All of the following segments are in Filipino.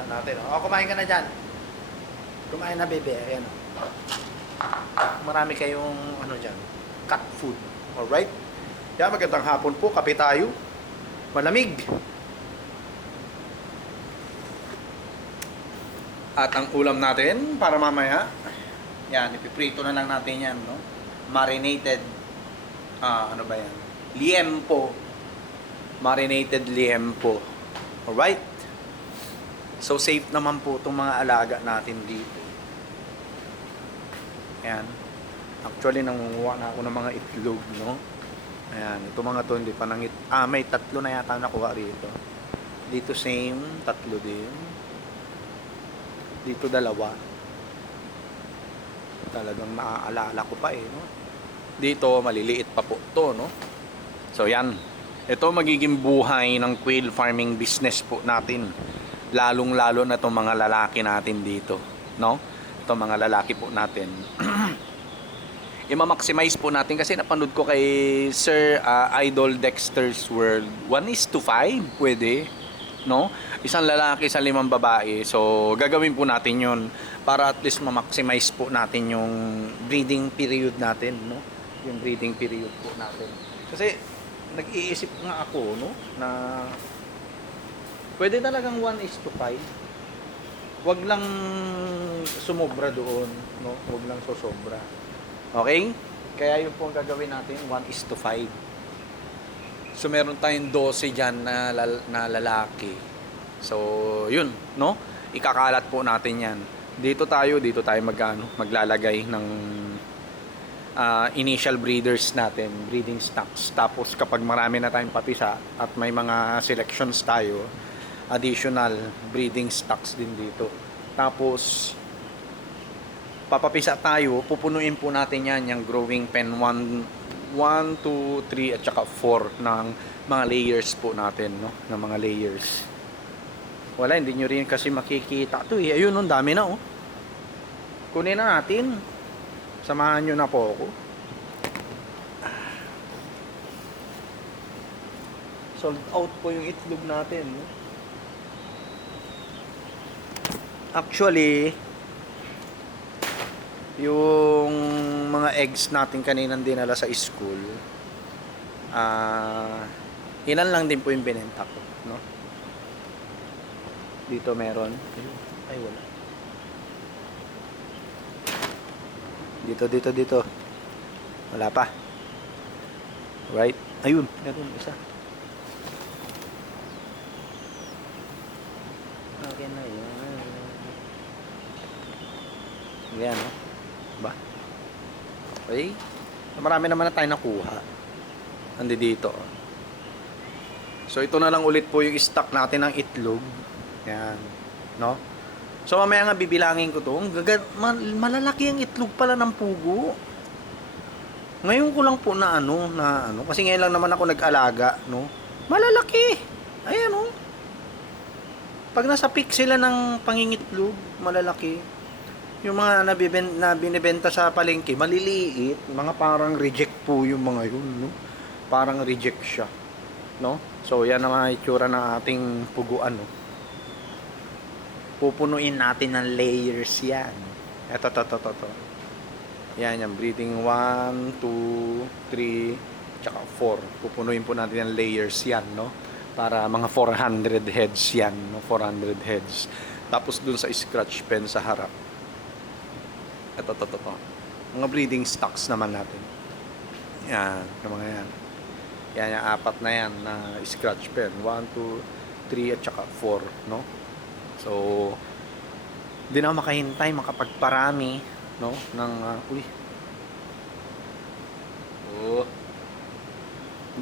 bubuksan natin. O, kumain ka na dyan. Kumain na, bebe. Ayan. Marami kayong, ano dyan, cat food. Alright? Kaya magandang hapon po. Kape tayo. Malamig. At ang ulam natin para mamaya, yan, ipiprito na lang natin yan, no? Marinated, ano ba yan? Liempo. Marinated liempo. Alright? So, safe naman po itong mga alaga natin dito. Ayan. Actually, nangunguha na ako ng mga itlog, no? Ayan. Ito mga to, hindi pa nangit. May tatlo na yata nakuha rito. Dito same, tatlo din. Dito dalawa. Talagang naaalala ko pa no? Dito, maliliit pa po to, no? So, yan. Ito magiging buhay ng quail farming business po natin. Lalong-lalo na itong mga lalaki natin dito, no? Itong mga lalaki po natin. I-maximize po natin kasi napanood ko kay Sir Idol Dexter's World. 1:5, pwede, no? Isang lalaki, isang 5 babae. So, gagawin po natin yun para at least ma-maximize po natin yung breeding period natin, no? Yung breeding period po natin. Kasi, nag-iisip nga ako, no? Na pwede talagang 1:5. Wag lang sumobra doon, no? Wag lang sosobra. Okay? Kaya yun po ang gagawin natin, 1:5. So meron tayong 12 diyan na lalaki. So, yun, no? Ikakalat po natin 'yan. Dito tayo maglalagay ng initial breeders natin, breeding stocks. Tapos kapag marami na tayong papisa at may mga selections tayo, additional breeding stocks din dito. Tapos papapisa tayo, pupunuin po natin yan, yung growing pen 1, 2, 3 at saka 4 ng mga layers po natin, no? Ng mga layers. Wala, hindi nyo rin kasi makikita to eh. Ayun, no, dami na oh. Kunin na natin. Samahan nyo na po ako. Sold out po yung itlog natin, no? Actually, yung mga eggs natin kaninang dinala sa school, ilan lang din po yung binenta ko, no? Dito meron. Ay, wala. Dito. Wala pa. Right? Ayun, meron isa. Okay na yan. Ayan, no? Ba? Okay. Marami naman na tayo nakuha. Andi dito. So, ito na lang ulit po yung stock natin ng itlog. Ayan. No? So, mamaya nga bibilangin ko to. Malalaki ang itlog pala ng pugo. Ngayon ko lang po na kasi ngayon lang naman ako nag-alaga, no? Malalaki. Ayan, no? Pag nasa peak sila ng pangingitlog, malalaki. Yung mga na binibenta sa palengke, maliliit, mga parang reject po yung mga yun, no? Parang reject siya, no? So, yan ang mga itsura ng ating puguan, no? Pupunuin natin ng layers yan. Ito. Yan, yung breeding 1, 2, 3, tsaka 4. Pupunuin po natin ng layers yan, no? Para mga 400 heads yan, no? 400 heads. Tapos dun sa scratch pen sa harap. Ito. Mga breeding stocks naman natin. Yan, mga yan. Yan, yung 4 na yan na scratch pen. 1, 2, 3, at saka 4, no? So, hindi na ako makahintay, makapagparami, no? Ng,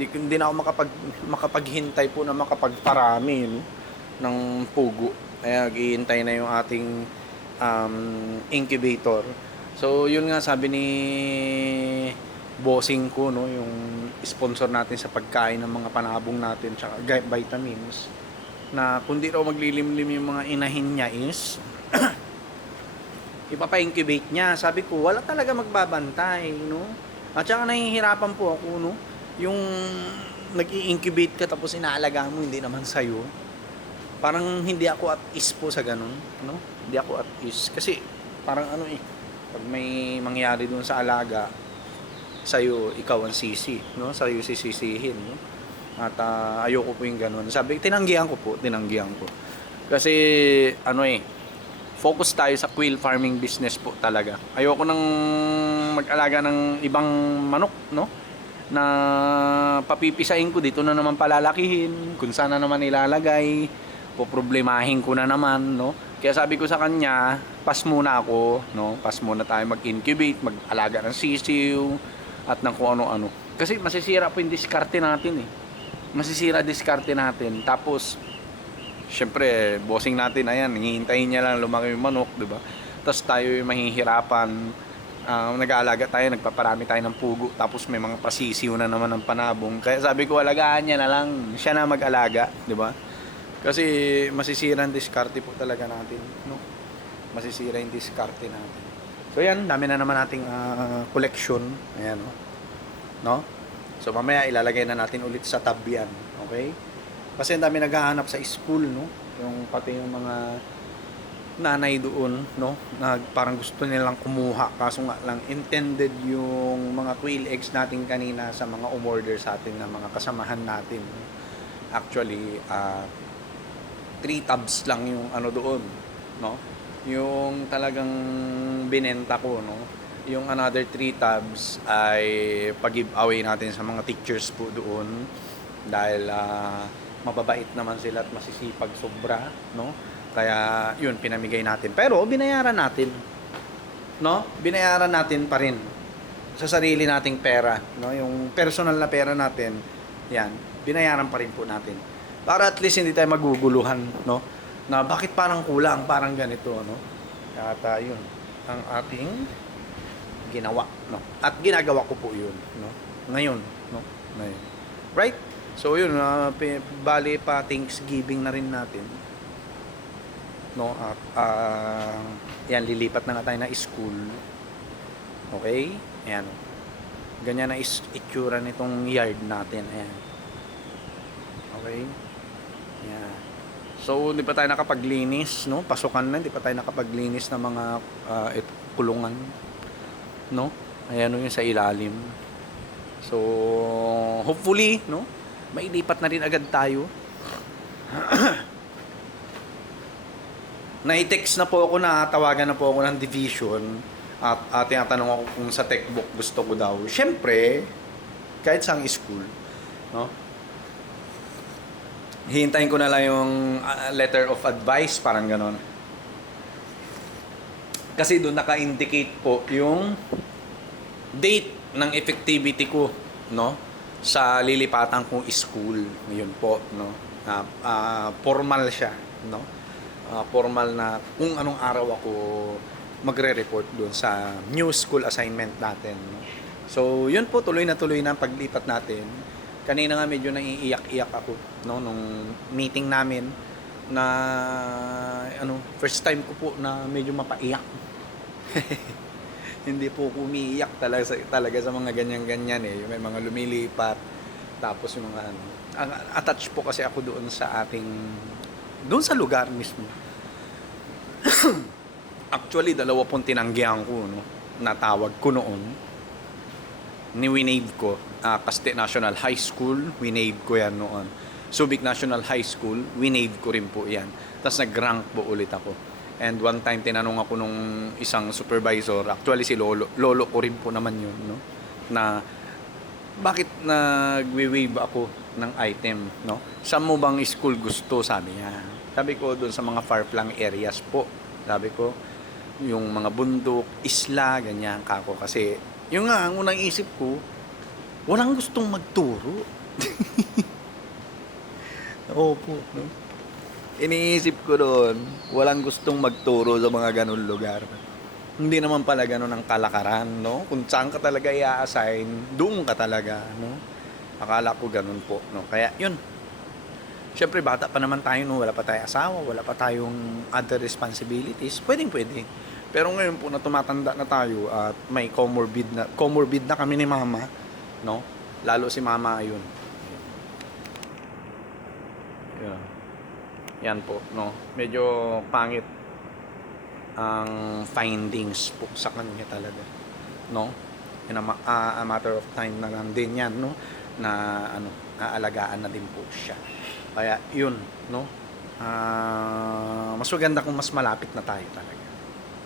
hindi na ako makapaghintay po na makapagparami, no? Ng pugo. Kaya, hihintay na yung ating incubator. So, yun nga sabi ni bossing ko, no, yung sponsor natin sa pagkain ng mga panabong natin tsaka vitamins, na kundi raw maglilimlim yung mga inahin niya is ipapa-incubate niya. Sabi ko, wala talaga magbabantay, no? At saka nahihirapan po ako, no? Yung nag-i-incubate ka tapos inaalagaan mo, hindi naman sa'yo. parang hindi ako at ease po sa ganun, no? Hindi ako at ease kasi parang ano eh, pag may mangyari dun sa alaga, sa'yo, ikaw ang sisi, no? Sa'yo sisisihin, no? At ayoko po yung ganun. Sabi, tinanggihan ko po, tinanggihan ko. Kasi, ano eh, focus tayo sa quail farming business po talaga. Ayoko nang mag-alaga ng ibang manok, no? Na papipisain ko, dito na naman palalakihin, kung saan na naman ilalagay, poproblemahin ko na naman, no? Kaya sabi ko sa kanya, pas muna ako, no? Pas muna tayo mag-incubate, mag-alaga ng sisiw, at ng kung ano-ano. Kasi masisira po yung diskarte natin eh. Masisira diskarte natin. Tapos, syempre, bossing natin, ayan, hihintayin niya lang lumaki yung manok, di ba? Tapos tayo yung mahihirapan, nag-aalaga tayo, nagpaparami tayo ng pugo, tapos may mga pasisiw na naman ng panabong. Kaya sabi ko, alagaan niya na lang, siya na mag-alaga, di ba? Kasi masisira ang diskarte po talaga natin, no? Masisira yung diskarte natin. So yan, dami na naman nating collection. Ayan, no? So mamaya ilalagay na natin ulit sa tab yan, okay? Kasi ang dami naghahanap sa school, no? Yung pati yung mga nanay doon, no? Na parang gusto nilang kumuha, kaso nga lang intended yung mga quail eggs natin kanina sa mga umorder sa atin na mga kasamahan natin. Actually, 3 tabs lang yung ano doon, no? Yung talagang binenta ko, no? Yung another 3 tabs ay pag-giveaway natin sa mga teachers po doon dahil mababait naman sila at masisipag sobra, no? Kaya yun, pinamigay natin. Pero binayaran natin, no? Binayaran natin pa rin sa sarili nating pera, no? Yung personal na pera natin, yan, binayaran pa rin po natin. Para at least hindi tayo maguguluhan, no? Na bakit parang kulang, parang ganito, no? At yun, ang ating ginawa, no? At ginagawa ko po yun, no? Ngayon, no? Ngayon. Right? So yun, bali pa Thanksgiving na rin natin, no? At yan, lilipat na nga tayo na school. Okay? Ayan. Ganyan na itsura nitong yard natin. Ayan. Okay? Ayan. So, hindi pa tayo nakapaglinis, no? Pasukan na, hindi pa tayo nakapaglinis ng mga kulungan, no? Ayan yung sa ilalim. So, hopefully, no? Mailipat na rin agad tayo. Na-text na po ako, tawagan na po ako ng division at tinatanong ako kung sa textbook gusto ko daw. Siyempre, kahit sa school, no? Hihintayin ko na lang yung letter of advice, parang ganon. Kasi doon naka-indicate po yung date ng effectivity ko, no? Sa lilipatan kong school. Ngayon po, no? Formal siya, no? Formal na kung anong araw ako magre-report doon sa new school assignment natin, no? So, yun po, tuloy na ang paglipat natin. Kanina nga medyo naiiyak-iyak ako, no, nung meeting namin na first time ko po na medyo mapaiyak. Hindi po ako umiiyak talaga sa mga ganyan-ganyan eh. May mga lumilipat, tapos yung mga attached po kasi ako doon sa lugar mismo. Actually, 2 pong tinanggihan ko, no, natawag ko noon. Winave ko, Castell National High School, winave ko yan noon. Subic National High School, winave ko rin po yan. Tapos nag-rank po ulit ako. And one time tinanong ako nung isang supervisor, actually si lolo ko rin po naman yun, no? Na bakit nagwe-wave ako ng item, no? Saan mo bang school gusto, sabi niya. Sabi ko doon sa mga far-flung areas po. Sabi ko, yung mga bundok, isla, ganyan kako. Kasi yung nga, ang unang isip ko, walang gustong magturo. Opo, no? Iniisip ko doon, walang gustong magturo sa mga ganun lugar. Hindi naman pala ganun ang kalakaran, no? Kung saan ka talaga i-assign, doon ka talaga, no? Akala ko ganun po, no? Kaya, yun. Siyempre, bata pa naman tayo, no? Wala pa tayong asawa, wala pa tayong other responsibilities. Pwede. Pero ngayon po na tumatanda na tayo at may comorbid na kami ni mama, no? Lalo si mama yun. Yeah. Yan po, no? Medyo pangit ang findings po sa kanya talaga, no? In a matter of time na lang din yan, no? Na ano, aalagaan na din po siya. Kaya yun, no? Mas maganda kung mas malapit na tayo talaga,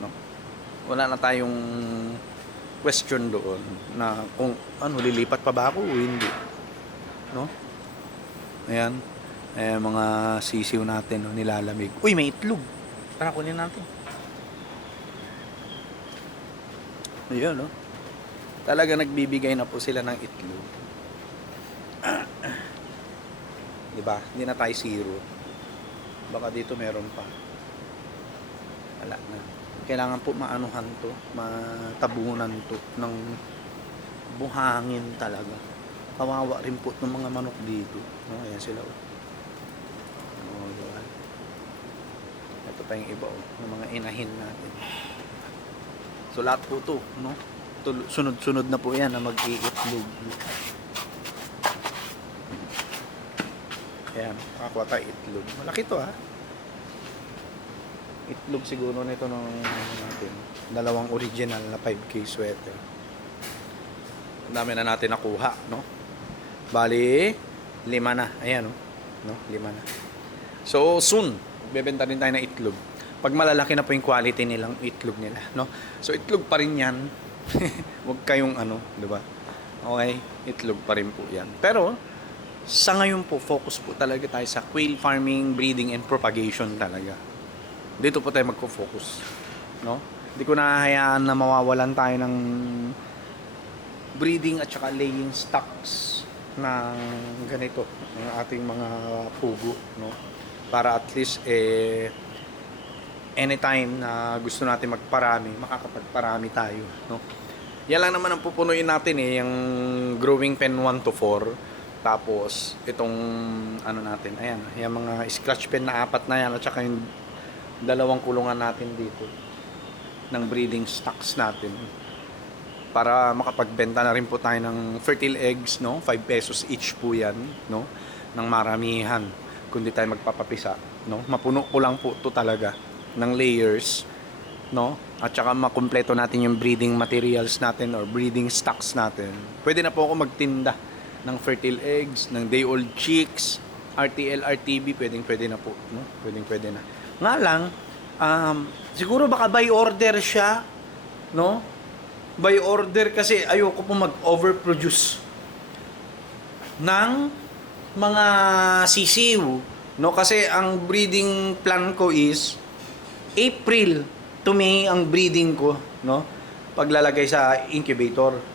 no? Wala na tayong question doon na kung ano, lilipat pa ba ako o hindi, no? Ayan, mga sisiw natin, no, nilalamig. Uy, may itlog, tara kunin natin. Ayun, no? Talaga nagbibigay na po sila ng itlog. Diba? Hindi na tayo zero. Baka dito meron pa. Wala na. Kailangan po maanuhan to, matabunan to ng buhangin talaga. Kawawa rin po ng mga manok dito. No, ayan sila. Oh, diba? Ito pa yung iba, ng mga inahin natin. So lahat po to, no? Sunod-sunod na po yan na mag-iitlog. Ayan, makakuha tayo itlog. Malaki to, ha? Itlog siguro nito ng natin. Dalawang original na 5K sweater. Ang dami na natin nakuha, no? Bali, 5 na. Ayan, no? 5 na. So, soon, bebenta din tayo ng itlog. Pag malalaki na po yung quality nilang itlog nila, no? So, itlog pa rin yan. Huwag kayong ano, di ba? Okay, itlog pa rin po yan. Pero, sa ngayon po, focus po talaga tayo sa quail farming, breeding, and propagation talaga. Dito po tayo magko-focus, no? Hindi ko nahahayaan na mawawalan tayo ng breeding at saka laying stocks ng ganito, ng ating mga pugo, no? Para at least, anytime na gusto natin magparami, makakapagparami tayo, no? Yan lang naman ang pupunuin natin yung growing pen 1 to 4. Tapos itong ano natin, ayan, yung mga scratch pen na 4 na yan at saka yung 2 kulungan natin dito ng breeding stocks natin para makapagbenta na rin po tayo ng fertile eggs, no? 5 pesos each po yan, no? Ng maramihan kundi tayo magpapapisa, no? Mapuno ko lang po to talaga ng layers, no? At saka makumpleto natin yung breeding materials natin or breeding stocks natin. Pwede na po ako magtinda ng fertile eggs, ng day-old chicks, RTL, RTB, pwede na po, no? Pwede na. Nga lang, siguro baka by order siya, no? By order kasi ayoko po mag-overproduce ng mga sisiw, no? Kasi ang breeding plan ko is April to May ang breeding ko, no? Paglalagay sa incubator.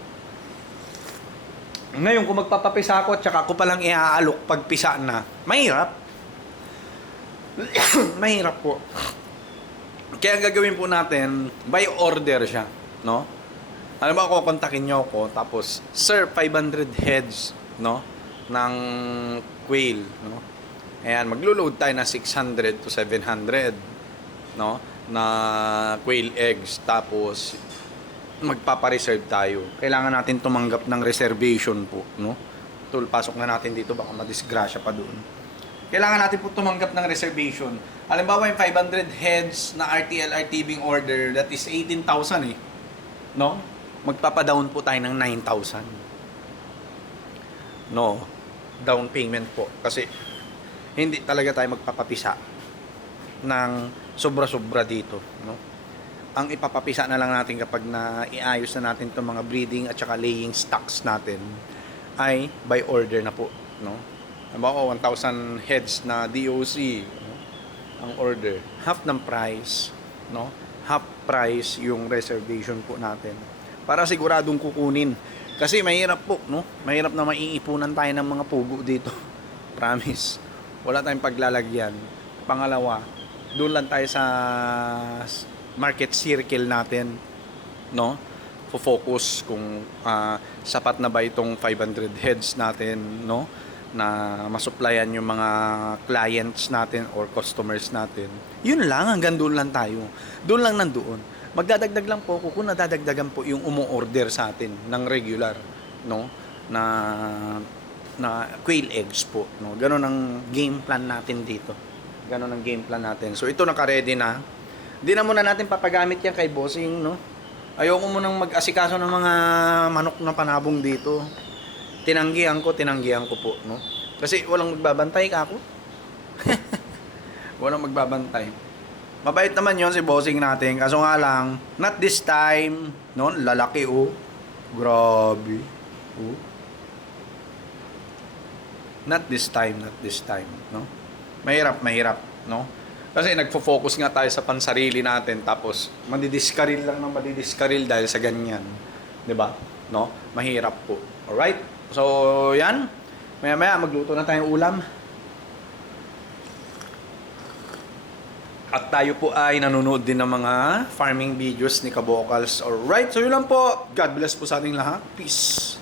Ngayon, kung magpapapisa ako at saka ako palang iaalok pag pisa na, mahirap. Mahirap po. Kaya ang gagawin po natin, by order siya, no? Alam mo, ako kontakin nyo ako, tapos, sir, 500 heads, no? Ng quail, no? Ayan, maglo-load tayo na 600 to 700, no? Na quail eggs, tapos magpapareserve tayo. Kailangan natin tumanggap ng reservation po, no? Tul, pasok na natin dito, baka madisgrasya pa doon. Kailangan natin po tumanggap ng reservation. Halimbawa yung 500 heads na RTL RTB order, that is 18,000 no? Magpapadown po tayo ng 9,000. No, down payment po kasi hindi talaga tayo magpapapisa ng sobra-sobra dito, no? Ang ipapapisa na lang natin kapag na iayos na natin itong mga breeding at saka laying stocks natin ay by order na po, no? Halimbawa 1,000 heads na DOC, no? Ang order, half ng price, no? Half price yung reservation po natin para siguradong kukunin. Kasi mahirap po, no? Mahirap na maiipunan tayo ng mga pugo dito. Promise. Wala tayong paglalagyan. Pangalawa, doon lang tayo sa market circle natin, no? Focus kung sapat na ba itong 500 heads natin, no? Na masupplyan yung mga clients natin or customers natin. Yun lang, hanggang doon lang tayo. Doon lang nandoon. Magdadagdag lang po kung nadadagdagan po yung umu-order sa atin ng regular, no? Na quail eggs po, no? Ganun ang game plan natin dito, Ganon ang game plan natin. So ito naka-ready na. Hindi na muna natin papagamit yan kay bossing, no? Ayoko munang mag-asikaso ng mga manok na panabong dito. Tinanggihan ko po, no? Kasi walang magbabantay ka ako. Walang magbabantay. Mabait naman yon si bossing natin. Kaso nga lang, not this time, no? Lalaki, oh. Grabe. Oh. Not this time, no? Mahirap, no? Kasi nagfo-focus nga tayo sa pansarili natin tapos madidiskaril lang ng madidiskaril dahil sa ganyan. 'Di ba? No? Mahirap po. Alright? So, yan. Maya-maya magluto na tayong ulam. At tayo po ay nanonood din ng mga farming videos ni Kabokals. Alright, so yun lang po. God bless po sa ating lahat. Peace.